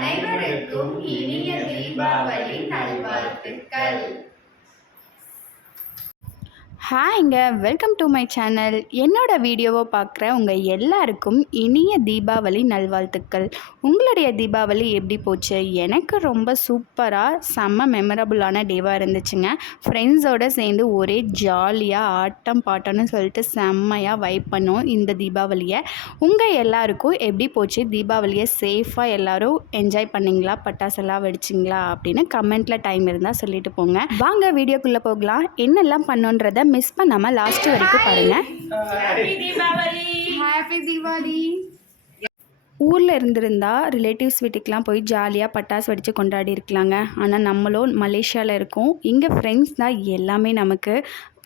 அனைவருக்கும் இனிய தீபாவளி நல்வாழ்த்துக்கள். ஹாய்ங்க, வெல்கம் டு மை சேனல். என்னோட வீடியோவை பார்க்குற உங்கள் எல்லாருக்கும் இனிய தீபாவளி நல்வாழ்த்துக்கள். உங்களுடைய தீபாவளி எப்படி போச்சு? எனக்கு ரொம்ப சூப்பராக செம்ம மெமரபுளான டேவாக இருந்துச்சுங்க. ஃப்ரெண்ட்ஸோடு சேர்ந்து ஒரே ஜாலியாக ஆட்டம் பாட்டம்னு சொல்லிட்டு செம்மையாக வைப் பண்ணோம் இந்த தீபாவளியை. உங்கள் எல்லாருக்கும் எப்படி போச்சு தீபாவளியை? சேஃபாக எல்லோரும் என்ஜாய் பண்ணிங்களா? பட்டாசெல்லாம் வெடிச்சிங்களா அப்படின்னு கமெண்ட்டில் டைம் இருந்தால் சொல்லிட்டு போங்க. வாங்க வீடியோக்குள்ளே போகலாம். என்னெல்லாம் பண்ணோன்றதை மிஸ் பண்ணாம லாஸ்ட் வரைக்கும் பாருங்க. ஹாப்பி தீபாவளி. ஊரில் இருந்திருந்தா ரிலேட்டிவ்ஸ் வீட்டுக்கெலாம் போய் ஜாலியாக பட்டாசு வெடித்து கொண்டாடி இருக்கலாங்க. ஆனால் நம்மளும் மலேசியாவில் இருக்கோம். இங்கே ஃப்ரெண்ட்ஸ் தான் எல்லாமே நமக்கு.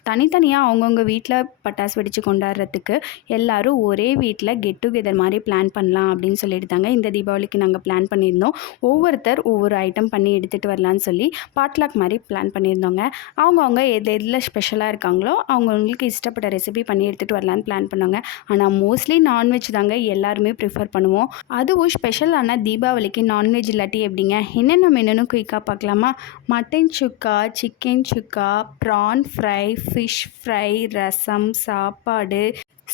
தனித்தனியாக அவங்கவுங்க வீட்டில் பட்டாசு வெடித்து கொண்டாடுறதுக்கு எல்லோரும் ஒரே வீட்டில் கெட் டுகெதர் மாதிரி பிளான் பண்ணலாம் அப்படின்னு சொல்லிட்டு இந்த தீபாவளிக்கு நாங்கள் பிளான் பண்ணியிருந்தோம். ஒவ்வொருத்தர் ஒவ்வொரு ஐட்டம் பண்ணி எடுத்துகிட்டு வரலான்னு சொல்லி பாட்லாக் மாதிரி பிளான் பண்ணியிருந்தோங்க. அவங்கவுங்க எதில் ஸ்பெஷலாக இருக்காங்களோ அவங்களுக்கு இஷ்டப்பட்ட ரெசிபி பண்ணி எடுத்துகிட்டு வரலான்னு பிளான் பண்ணாங்க. ஆனால் மோஸ்ட்லி நான்வெஜ் தாங்க எல்லாருமே ப்ரிஃபர் பண்ணுவோம். அதுவும் ஸ்பெஷலான தீபாவளிக்கு நான்வெஜ் இல்லாட்டி எப்படிங்க? என்னென்ன மெனுன்னு குயிக்காக பார்க்கலாமா? மட்டன் சுக்கா, சிக்கன் சுக்கா, ப்ரான் ஃப்ரை, ஃபிஷ் ஃப்ரை, ரசம், சாப்பாடு,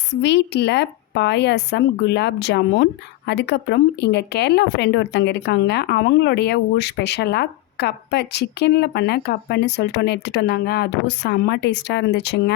ஸ்வீட்டில் பாயாசம், குலாப் ஜாமுன். அதுக்கப்புறம் இங்கே கேரளா ஃப்ரெண்டு ஒருத்தங்க இருக்காங்க. அவங்களுடைய ஊர் ஸ்பெஷலாக கப்பை, சிக்கனில் பண்ண கப்பைன்னு சொல்லிட்டு ஒன்று எடுத்துகிட்டு வந்தாங்க. அதுவும் செம்ம டேஸ்ட்டாக இருந்துச்சுங்க.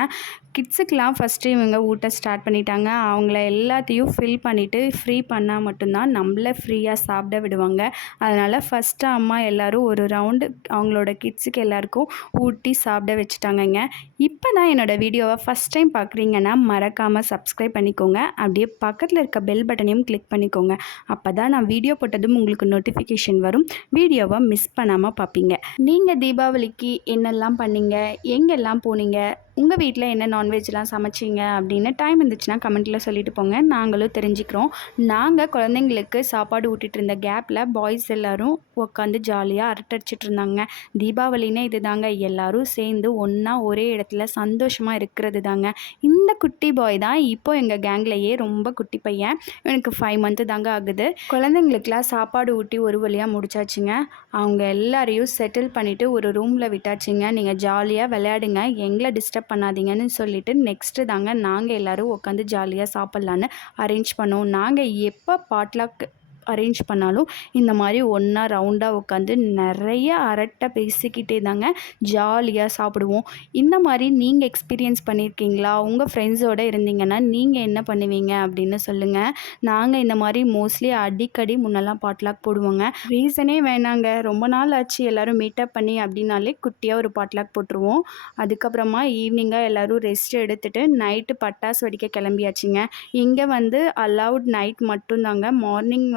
கிட்ஸுக்கெலாம் ஃபஸ்ட்டு இவங்க ஊட்ட ஸ்டார்ட் பண்ணிட்டாங்க. அவங்கள எல்லாத்தையும் ஃபில் பண்ணிவிட்டு ஃப்ரீ பண்ணால் மட்டும்தான் நம்மளை ஃப்ரீயாக சாப்பிட விடுவாங்க. அதனால் ஃபஸ்ட்டு அம்மா எல்லோரும் ஒரு ரவுண்டு அவங்களோட கிட்ஸுக்கு எல்லாேருக்கும் ஊட்டி சாப்பிட வச்சுட்டாங்கங்க. இப்போ தான் என்னோடய வீடியோவை ஃபஸ்ட் டைம் பார்க்குறீங்கன்னா மறக்காமல் சப்ஸ்கிரைப் பண்ணிக்கோங்க. அப்படியே பக்கத்தில் இருக்க பெல் பட்டனையும் கிளிக் பண்ணிக்கோங்க. அப்போ தான் நான் வீடியோ போட்டதும் உங்களுக்கு நோட்டிஃபிகேஷன் வரும். வீடியோவை மிஸ் பண்ணாமல் பார்ப்பீங்க. நீங்கள் தீபாவளிக்கு என்னெல்லாம் பண்ணீங்க? எங்கெல்லாம் போனீங்க? உங்கள் வீட்டில் என்ன நான்வெஜ்லாம் சமைச்சிங்க அப்படின்னு டைம் இருந்துச்சுன்னா கமெண்ட்டில் சொல்லிட்டு போங்க. நாங்களும் தெரிஞ்சுக்கிறோம். நாங்கள் குழந்தைங்களுக்கு சாப்பாடு ஊட்டிகிட்டு இருந்த கேப்பில் பாய்ஸ் எல்லோரும் உட்காந்து ஜாலியாக அரட்டடிச்சிட்டு இருந்தாங்க. தீபாவளினே இது தாங்க, எல்லோரும் சேர்ந்து ஒன்றா ஒரே இடத்துல சந்தோஷமாக இருக்கிறது தாங்க. இந்த குட்டி பாய் தான் இப்போது எங்கள் கேங்லேயே ரொம்ப குட்டி பையன். எனக்கு 5 மந்த்து தாங்க ஆகுது. குழந்தைங்களுக்கெலாம் சாப்பாடு ஊட்டி ஒரு வழியாக முடிச்சாச்சுங்க. அவங்க எல்லாரையும் செட்டில் பண்ணிவிட்டு ஒரு ரூமில் விட்டாச்சுங்க. நீங்கள் ஜாலியாக விளையாடுங்க, எங்களை டிஸ்டர்ப் பண்ணாதீங்கன்னு சொல்லிட்டு நெக்ஸ்ட்டு தாங்க நாங்கள் எல்லோரும் உட்காந்து ஜாலியாக சாப்பிட்லான்னு அரேஞ்ச் பண்ணோம். நாங்கள் எப்போ பாட்லாக் அரேஞ்ச் பண்ணாலும் இந்த மாதிரி ஒன்றா ரவுண்டாக உட்காந்து நிறைய அரட்டை பேசிக்கிட்டே தாங்க ஜாலியாக சாப்பிடுவோம். இந்த மாதிரி நீங்கள் எக்ஸ்பீரியன்ஸ் பண்ணியிருக்கீங்களா? உங்கள் ஃப்ரெண்ட்ஸோடு இருந்தீங்கன்னா நீங்கள் என்ன பண்ணுவீங்க அப்படின்னு சொல்லுங்கள். நாங்கள் இந்த மாதிரி மோஸ்ட்லி அடிக்கடி முன்னெல்லாம் பாட்லாக் போடுவோங்க. ரீசனே வேணாங்க, ரொம்ப நாள் ஆச்சு எல்லோரும் மீட்டப் பண்ணி அப்படின்னாலே குட்டியாக ஒரு பாட்லாக் போட்டுருவோம். அதுக்கப்புறமா ஈவினிங்காக எல்லோரும் ரெஸ்ட் எடுத்துகிட்டு நைட்டு பட்டாசு வெடிக்க கிளம்பியாச்சுங்க. இங்கே அலவுட் நைட் மட்டும்தாங்க. மார்னிங்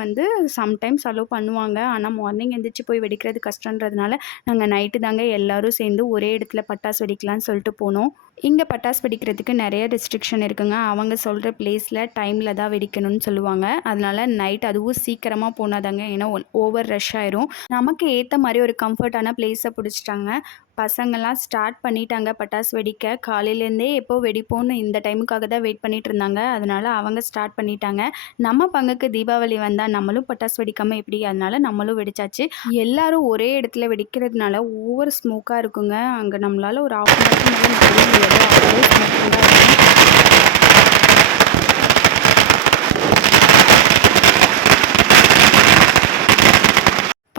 சம்டைம்ஸ் அலோவ் பண்ணுவாங்க. ஆனால் மார்னிங் எழுந்திரிச்சு போய் வெடிக்கிறது கஷ்டன்றதுனால நாங்கள் நைட்டு தாங்க எல்லோரும் சேர்ந்து ஒரே இடத்துல பட்டாசு வெடிக்கலான்னு சொல்லிட்டு போனோம். இங்கே பட்டாசு வெடிக்கிறதுக்கு நிறைய ரெஸ்ட்ரிக்ஷன் இருக்குங்க. அவங்க சொல்கிற பிளேஸில் டைமில் தான் வெடிக்கணும்னு சொல்லுவாங்க. அதனால் நைட் அதுவும் சீக்கிரமாக போனாதாங்க, ஏன்னா ஓவர் ரஷ் ஆயிரும். நமக்கு ஏற்ற மாதிரி ஒரு கம்ஃபர்டான பிளேஸை பிடிச்சிட்டாங்க. பசங்கள்லாம் ஸ்டார்ட் பண்ணிட்டாங்க பட்டாசு வெடிக்க. காலையிலேருந்தே எப்போ வெடிப்போன்னு இந்த டைமுக்காக தான் வெயிட் பண்ணிகிட்டு இருந்தாங்க. அதனால் அவங்க ஸ்டார்ட் பண்ணிட்டாங்க. நம்ம பங்குக்கு தீபாவளி வந்தால் நம்மளும் பட்டாசு வெடிக்காமல் எப்படி? அதனால் நம்மளும் வெடிச்சாச்சு. எல்லோரும் ஒரே இடத்துல வெடிக்கிறதுனால ஓவர் ஸ்மோக்காக இருக்குங்க. அங்கே நம்மளால் ஒரு 1/2 மணி நேரத்துக்கு மேலே நிற்க முடியாது. அவ்வளோ ஸ்மோக்கிங் தான் இருக்கும்.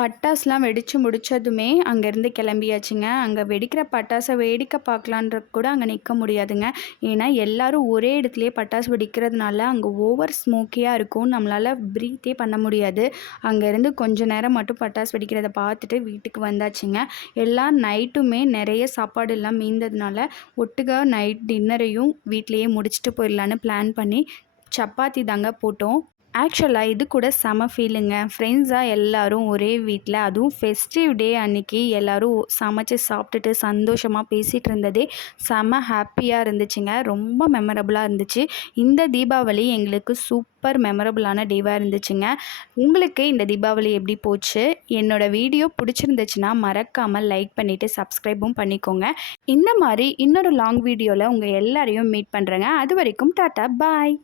பட்டாசுலாம் வெடித்து முடித்ததுமே அங்கேருந்து கிளம்பியாச்சுங்க. அங்கே வெடிக்கிற பட்டாசை வேடிக்கை பார்க்கலான்ற கூட அங்கே நிற்க முடியாதுங்க. ஏன்னா எல்லோரும் ஒரே இடத்துலையே பட்டாசு வெடிக்கிறதுனால அங்கே ஓவர் ஸ்மோக்கியாக இருக்கும். நம்மளால் ப்ரீத்தே பண்ண முடியாது. அங்கேருந்து கொஞ்சம் நேரம் மட்டும் பட்டாசு வெடிக்கிறத பார்த்துட்டு வீட்டுக்கு வந்தாச்சுங்க. எல்லாம் நைட்டுமே நிறைய சாப்பாடு எல்லாம் மீந்ததுனால ஒட்டுக்கா நைட் டின்னரையும் வீட்லேயே முடிச்சுட்டு போயிடலான்னு பிளான் பண்ணி சப்பாத்தி தாங்க போட்டோம். ஆக்சுவலாக இது கூட செம ஃபீலுங்க. ஃப்ரெண்ட்ஸாக எல்லோரும் ஒரே வீட்டில், அதுவும் ஃபெஸ்டிவ் டே அன்றைக்கி எல்லோரும் சமைச்சு சாப்பிட்டுட்டு சந்தோஷமாக பேசிகிட்டு இருந்ததே செம ஹாப்பியாக இருந்துச்சுங்க. ரொம்ப மெமரபுளாக இருந்துச்சு. இந்த தீபாவளி எங்களுக்கு சூப்பர் மெமரபுளான டேவாக இருந்துச்சுங்க. உங்களுக்கு இந்த தீபாவளி எப்படி போச்சு? என்னோடய வீடியோ பிடிச்சிருந்துச்சுன்னா மறக்காமல் லைக் பண்ணிவிட்டு சப்ஸ்கிரைபும் பண்ணிக்கோங்க. இந்த மாதிரி இன்னொரு லாங் வீடியோவில் உங்கள் எல்லாரையும் மீட் பண்ணுறேங்க. அது வரைக்கும் டாட்டா, பாய்.